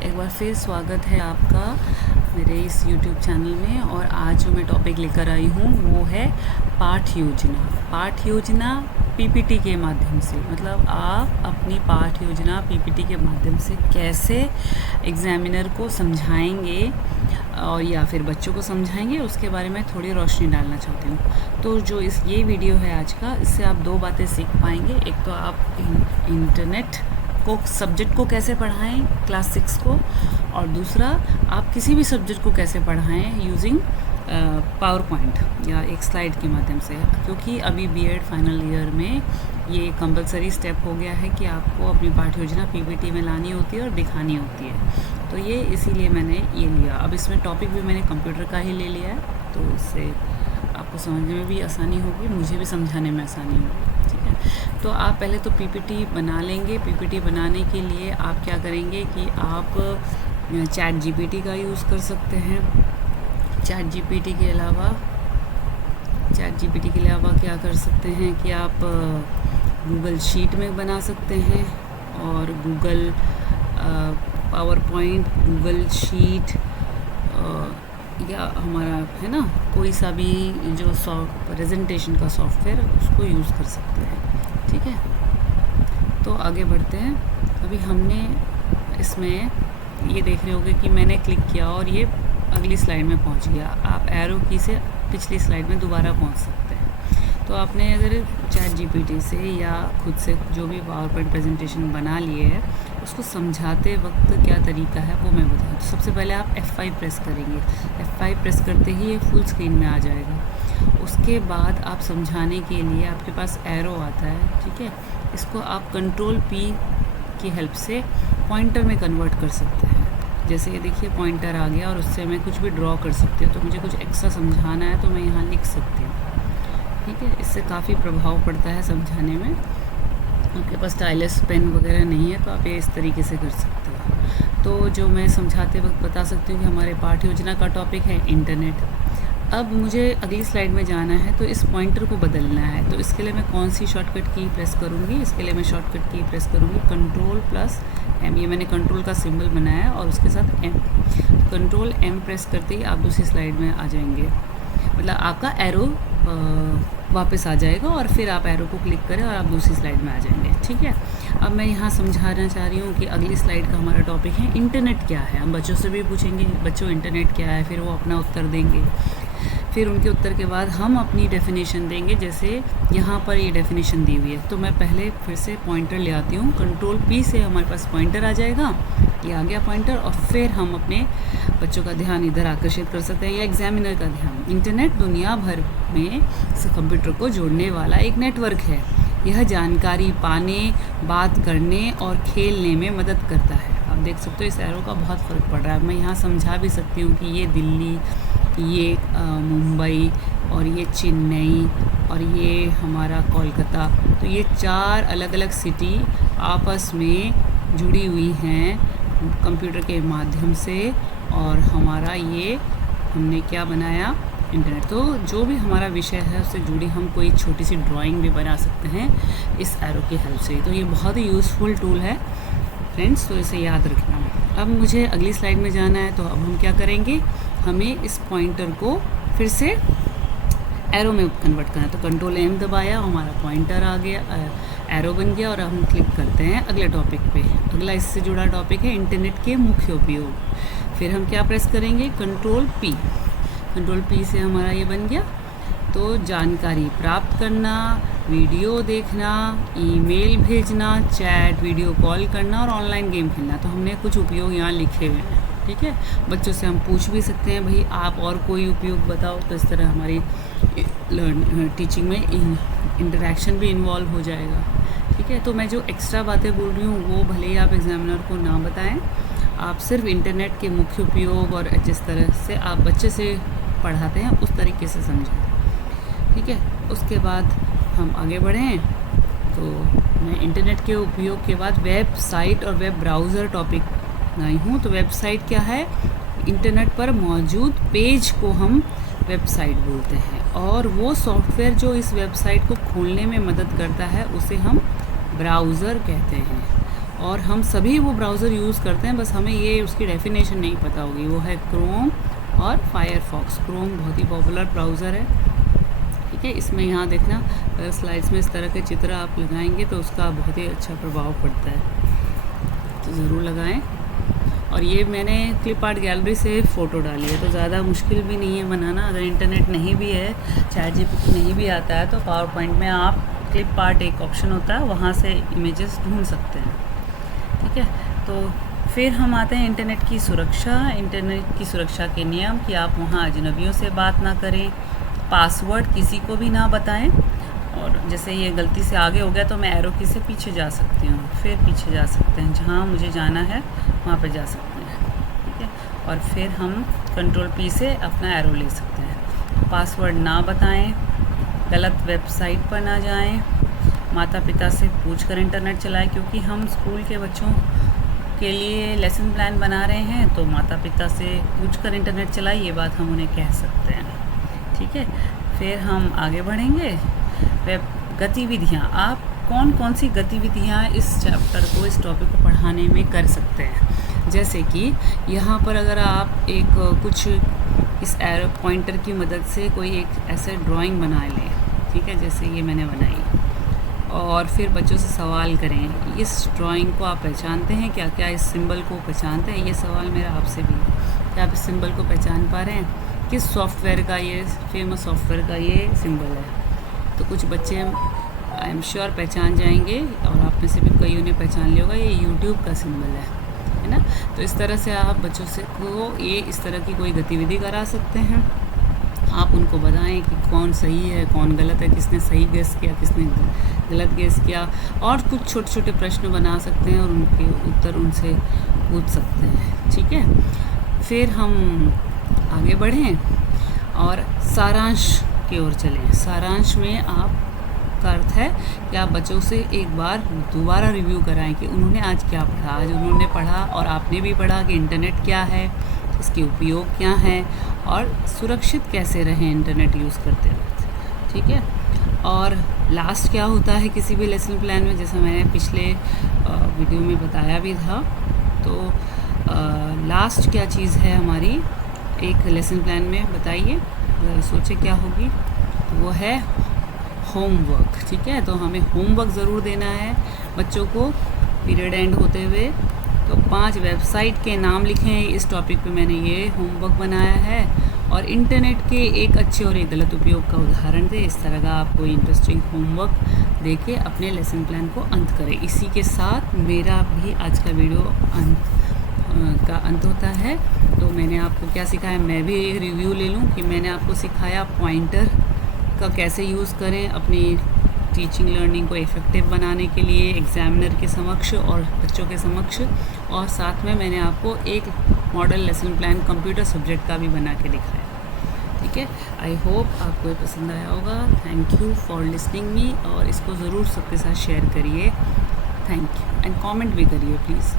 एक बार फिर स्वागत है आपका मेरे इस YouTube चैनल में। और आज जो मैं टॉपिक लेकर आई हूँ वो है पाठ योजना। पाठ योजना पीपीटी के माध्यम से, मतलब आप अपनी पाठ योजना पीपीटी के माध्यम से कैसे एग्ज़ामिनर को समझाएंगे और या फिर बच्चों को समझाएंगे, उसके बारे में थोड़ी रोशनी डालना चाहती हूँ। तो जो ये वीडियो है आज का, इससे आप दो बातें सीख पाएंगे। एक तो आप इंटरनेट को सब्जेक्ट को कैसे पढ़ाएं क्लास 6 को, और दूसरा आप किसी भी सब्जेक्ट को कैसे पढ़ाएं यूजिंग पावर पॉइंट या एक स्लाइड के माध्यम से। क्योंकि अभी बीएड फाइनल ईयर में ये कंपलसरी स्टेप हो गया है कि आपको अपनी पाठ योजना पीपीटी में लानी होती है और दिखानी होती है। तो ये इसीलिए मैंने ये लिया। अब इसमें टॉपिक भी मैंने कंप्यूटर का ही ले लिया है, तो इससे आपको समझने में भी आसानी होगी, मुझे भी समझाने में आसानी होगी। ठीक है, तो आप पहले तो पीपीटी बना लेंगे। पीपीटी बनाने के लिए आप क्या करेंगे कि आप चैट जीपीटी का यूज़ कर सकते हैं। चैट जीपीटी के अलावा क्या कर सकते हैं कि आप गूगल शीट में बना सकते हैं, और Google power point, Google sheet या हमारा है ना कोई सा भी जो प्रेजेंटेशन का सॉफ्टवेयर, उसको यूज़ कर सकते हैं। ठीक है, तो आगे बढ़ते हैं। अभी हमने इसमें ये देख रहे होंगे कि मैंने क्लिक किया और ये अगली स्लाइड में पहुंच गया। आप एरो की से पिछली स्लाइड में दोबारा पहुंच सकते हैं। तो आपने अगर चैट जीपीटी से या खुद से जो भी पावर पॉइंट प्रेजेंटेशन बना लिए है, उसको समझाते वक्त क्या तरीका है वो मैं बताऊँ। तो सबसे पहले आप F5 प्रेस करेंगे। F5 प्रेस करते ही ये फुल स्क्रीन में आ जाएगा। उसके बाद आप समझाने के लिए आपके पास एरो आता है। ठीक है, इसको आप कंट्रोल P की हेल्प से पॉइंटर में कन्वर्ट कर सकते हैं। जैसे ये देखिए पॉइंटर आ गया और उससे मैं कुछ भी ड्रॉ कर सकती हूँ। तो मुझे कुछ एक्स्ट्रा समझाना है तो मैं यहाँ लिख सकती हूँ। ठीक है, इससे काफ़ी प्रभाव पड़ता है समझाने में। आपके पास स्टाइलस पेन वगैरह नहीं है तो आप ये इस तरीके से कर सकते हो। तो जो मैं समझाते वक्त बता सकती हूँ कि हमारे पाठ योजना का टॉपिक है इंटरनेट। अब मुझे अगली स्लाइड में जाना है तो इस पॉइंटर को बदलना है। तो इसके लिए मैं कौन सी शॉर्टकट की प्रेस करूँगी? इसके लिए मैं शॉर्टकट की प्रेस करूँगी Ctrl+M। ये मैंने कंट्रोल का सिंबल बनाया है और उसके साथ M। Ctrl+M प्रेस करते ही आप दूसरी स्लाइड में आ जाएंगे। मतलब आपका एरो वापस आ जाएगा और फिर आप एरो को क्लिक करें और आप दूसरी स्लाइड में आ जाएंगे। ठीक है, अब मैं यहाँ समझाना चाह रही हूँ कि अगली स्लाइड का हमारा टॉपिक है इंटरनेट क्या है। हम बच्चों से भी पूछेंगे बच्चों इंटरनेट क्या है, फिर वो अपना उत्तर देंगे। फिर उनके उत्तर के बाद हम अपनी डेफिनेशन देंगे। जैसे यहाँ पर ये डेफिनेशन दी हुई है, तो मैं पहले फिर से पॉइंटर ले आती हूँ। कंट्रोल P से हमारे पास पॉइंटर आ जाएगा, ये आ गया पॉइंटर, और फिर हम अपने बच्चों का ध्यान इधर आकर्षित कर सकते हैं या एग्जामिनर का ध्यान। इंटरनेट दुनिया भर में कंप्यूटर को जोड़ने वाला एक नेटवर्क है। यह जानकारी पाने, बात करने और खेलने में मदद करता है। आप देख सकते हो इस एरो का बहुत फ़र्क पड़ रहा है। मैं यहाँ समझा भी सकती हूँ कि ये दिल्ली, ये मुंबई, और ये चेन्नई, और ये हमारा कोलकाता। तो ये 4 अलग अलग सिटी आपस में जुड़ी हुई हैं कंप्यूटर के माध्यम से। और हमारा ये हमने क्या बनाया, इंटरनेट। तो जो भी हमारा विषय है उससे जुड़ी हम कोई छोटी सी ड्राइंग भी बना सकते हैं इस एरो की हेल्प से। तो ये बहुत ही यूज़फुल टूल है फ्रेंड्स, तो इसे याद रखना। अब मुझे अगली स्लाइड में जाना है, तो अब हम क्या करेंगे, हमें इस पॉइंटर को फिर से एरो में कन्वर्ट करना है। तो Ctrl+M दबाया, हमारा पॉइंटर आ गया, एरो बन गया, और हम क्लिक करते हैं अगले टॉपिक पे। अगला इससे जुड़ा टॉपिक है इंटरनेट के मुख्य उपयोग। फिर हम क्या प्रेस करेंगे, Ctrl P से हमारा ये बन गया। तो जानकारी प्राप्त करना, वीडियो देखना, ईमेल भेजना, चैट, वीडियो कॉल करना और ऑनलाइन गेम खेलना। तो हमने कुछ उपयोग यहाँ लिखे हुए हैं। ठीक है, बच्चों से हम पूछ भी सकते हैं भाई आप और कोई उपयोग बताओ। तो इस तरह हमारी टीचिंग में इंटरेक्शन भी इन्वॉल्व हो जाएगा। ठीक है, तो मैं जो एक्स्ट्रा बातें बोल रही हूँ वो भले ही आप एग्जामिनर को ना बताएं, आप सिर्फ इंटरनेट के मुख्य उपयोग और जिस तरह से आप बच्चे से पढ़ाते हैं उस तरीके से समझें। ठीक है, उसके बाद हम आगे बढ़ें। तो मैं इंटरनेट के उपयोग के बाद वेबसाइट और वेब ब्राउज़र टॉपिक आई हूँ। तो वेबसाइट क्या है, इंटरनेट पर मौजूद पेज को हम वेबसाइट बोलते हैं, और वो सॉफ्टवेयर जो इस वेबसाइट को खोलने में मदद करता है उसे हम ब्राउज़र कहते हैं। और हम सभी वो ब्राउज़र यूज़ करते हैं, बस हमें ये उसकी डेफिनेशन नहीं पता होगी। वो है क्रोम और फायरफॉक्स। क्रोम बहुत ही पॉपुलर ब्राउज़र है, ठीक है। इसमें यहाँ देखना, अगर स्लाइड्स में इस तरह के चित्र आप लगाएंगे तो उसका बहुत ही अच्छा प्रभाव पड़ता है, तो ज़रूर लगाएं। और ये मैंने क्लिप आर्ट गैलरी से फ़ोटो डाली है, तो ज़्यादा मुश्किल भी नहीं है बनाना। अगर इंटरनेट नहीं भी है, चैट जीपीटी नहीं भी आता है, तो पावर पॉइंट में आप क्लिप आर्ट एक ऑप्शन होता है, वहाँ से इमेजेस ढूंढ सकते हैं, ठीक है। तो फिर हम आते हैं इंटरनेट की सुरक्षा। इंटरनेट की सुरक्षा के नियम कि आप वहाँ अजनबियों से बात ना करें, पासवर्ड किसी को भी ना बताएं। और जैसे ये गलती से आगे हो गया तो मैं एरो की से पीछे जा सकती हूँ, फिर पीछे जा सकते हैं, जहाँ मुझे जाना है वहाँ पे जा सकते हैं, ठीक है। और फिर हम कंट्रोल पी से अपना एरो ले सकते हैं। पासवर्ड ना बताएं, गलत वेबसाइट पर ना जाएं, माता पिता से पूछकर इंटरनेट चलाएं, क्योंकि हम स्कूल के बच्चों के लिए लेसन प्लान बना रहे हैं, तो माता पिता से पूछकर इंटरनेट चलाएं, ये बात हम उन्हें कह सकते हैं, ठीक है। फिर हम आगे बढ़ेंगे। वेब गतिविधियाँ, आप कौन कौन सी गतिविधियाँ इस चैप्टर को, इस टॉपिक को पढ़ाने में कर सकते हैं। जैसे कि यहाँ पर अगर आप एक कुछ इस एरो पॉइंटर की मदद से कोई एक ऐसे ड्राइंग बना लें, ठीक है, जैसे ये मैंने बनाई, और फिर बच्चों से सवाल करें, इस ड्राइंग को आप पहचानते हैं क्या, क्या इस सिंबल को पहचानते हैं। ये सवाल मेरा आपसे भी है, क्या आप इस सिंबल को पहचान पा रहे हैं, किस सॉफ्टवेयर का, ये फेमस सॉफ्टवेयर का ये सिंबल है। तो कुछ बच्चे आई एम श्योर पहचान जाएंगे, और आप में से भी कई उन्हें पहचान लिया होगा, ये यूट्यूब का सिंबल है ना। तो इस तरह से आप बच्चों से को ये इस तरह की कोई गतिविधि करा सकते हैं। आप उनको बताएं कि कौन सही है कौन गलत है, किसने सही गेस किया किसने गलत गेस किया, और कुछ छोटे छोटे प्रश्न बना सकते हैं और उनके उत्तर उनसे पूछ सकते हैं, ठीक है। फिर हम आगे बढ़ें और सारांश की ओर चलें। सारांश में आप का अर्थ है कि आप बच्चों से एक बार दोबारा रिव्यू कराएं कि उन्होंने आज क्या पढ़ा। आज उन्होंने पढ़ा और आपने भी पढ़ा कि इंटरनेट क्या है, इसके उपयोग क्या हैं, और सुरक्षित कैसे रहें इंटरनेट यूज़ करते वक्त, ठीक है। और लास्ट क्या होता है किसी भी लेसन प्लान में, जैसा मैंने पिछले वीडियो में बताया भी था। तो लास्ट क्या चीज़ है हमारी एक लेसन प्लान में, बताइए, सोचे क्या होगी। तो वो है होमवर्क, ठीक है। तो हमें होमवर्क ज़रूर देना है बच्चों को पीरियड एंड होते हुए। तो 5 वेबसाइट के नाम लिखें, इस टॉपिक पे मैंने ये होमवर्क बनाया है, और इंटरनेट के एक अच्छे और एक गलत उपयोग का उदाहरण दें। इस तरह का आप कोई इंटरेस्टिंग होमवर्क दे के अपने लेसन प्लान को अंत करें। इसी के साथ मेरा भी आज का वीडियो अंत होता है। तो मैंने आपको क्या सिखाया, मैं भी एक रिव्यू ले लूँ कि मैंने आपको सिखाया पॉइंटर का कैसे यूज़ करें अपनी टीचिंग लर्निंग को इफ़ेक्टिव बनाने के लिए एग्जामिनर के समक्ष और बच्चों के समक्ष, और साथ में मैंने आपको एक model lesson plan computer subject का भी बना के दिखाया, ठीक है। आई होप आपको ये पसंद आया होगा। Thank you for listening me, और इसको ज़रूर सबके साथ शेयर करिए। थैंक यू, एंड कमेंट भी करिए प्लीज़।